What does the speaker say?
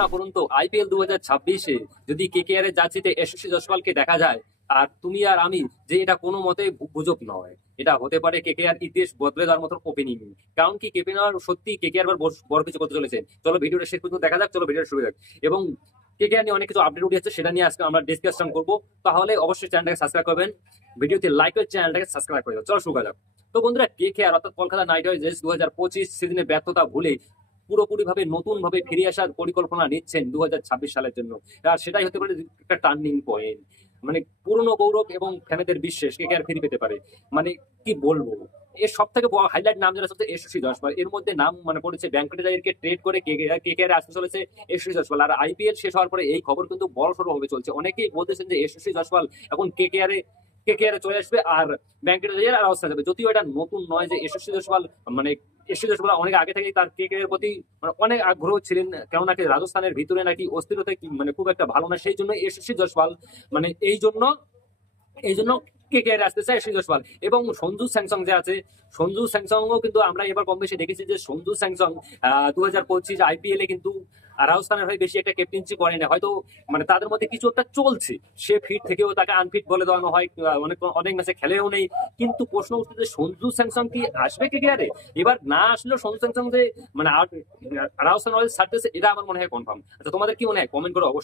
কল্পনা করুন তো আইপিএল 2026-এ যদি কেকেআর এর জার্সিতে যশস্বী জয়সওয়ালকে দেখা যায়, আর তুমি আর আমি যে এটা কোনো মতে গুজব নয়, এটা হতে পারে কেকেআর ইতিহাস বদলে দেওয়ার মতো ওপেনিং। কারণ কি কেকেআর সত্যি কেকেআর বড় কিছু করতে চলেছে। চলো ভিডিওটা শেষ পর্যন্ত দেখা যাক, চলো ভিডিওটা শুরু যাক। এবং কেকেআর নিয়ে অনেক কিছু আপডেট উঠে যাচ্ছে, সেটা নিয়ে আজকে আমরা ডিসকাশন করবো। তাহলে অবশ্যই চ্যানেলটাকে সাবস্ক্রাইব করবেন, ভিডিওতে লাইক করে চ্যানেলটাকে সাবস্ক্রাইব করে দেবেন। চলো শুরু করা যাক। তো বন্ধুরা, কেকেআর অর্থাৎ কলকাতা নাইট রাইডার্স 2025 সিজনে ব্যর্থতা ভুলে পুরোপুরি ভাবে নতুন ভাবে ফিরে আসার পরিকল্পনা নিচ্ছেন 2026 সালের জন্য। আর সেটাই হতে পারে একটা টার্নিং পয়েন্ট। মানে পুরনো গৌরব এবং ফ্যানেদের বিশ্বাস কেকেআর ফিরে পেতে পারে। মানে কি বলবো, এর সব থেকে হাইলাইট নাম যেটা হচ্ছে যশস্বী জয়সওয়াল। এর মধ্যে নাম মানে পড়েছে ব্যাংকটাকে ট্রেড করে কেকেআর আসতে চলেছে যশস্বী জয়সওয়াল। আর আইপিএল শেষ হওয়ার পরে এই খবর কিন্তু বড় সড়ো ভাবে চলছে। অনেকেই বলতেছেন যে যশস্বী জয়সওয়াল এখন কেকেআর চলে আসবে আর ব্যাংকের আর অবস্থা যাবে। যদিও এটা নতুন নয় যে যশস্বী জয়সওয়াল মানে যশস্বী জয়সওয়াল অনেক আগে থেকেই তার কেকেআর এর প্রতি মানে অনেক আগ্রহ ছিলেন। কেন নাকি রাজস্থানের ভিতরে নাকি অস্থিরতা মানে খুব একটা ভালো না, সেই জন্য যশস্বী জয়সওয়াল মানে এই জন্য কেকেআর আসতে চায় যশস্বী জয়সওয়াল। এবং সঞ্জু স্যামসং যে আছে, সঞ্জু স্যামসংও কিন্তু আমরা এবার কম বেশি দেখেছি যে সঞ্জু স্যামসং 2025 আইপিএল এ কিন্তু রাজস্থানের হয়ে বেশি একটা ক্যাপ্টেন্সি করে না। হয়তো মানে তাদের মধ্যে কিছু একটা চলছে, সে ফিট থেকেও তাকে আনফিট বলে দেওয়ানো হয়, অনেক অনেক ম্যাচে খেলেও নেই। কিন্তু প্রশ্ন উঠছে যে সঞ্জু স্যামসং কি আসবে কেকেআরে? এবার না আসলেও সঞ্জু স্যামসং যে মানে রাজস্থান রয়্যালস ছাড়তেছে, এটা আমার মনে হয় কনফার্ম। আচ্ছা, তোমাদের কি মনে হয়? কমেন্ট করে অবশ্যই।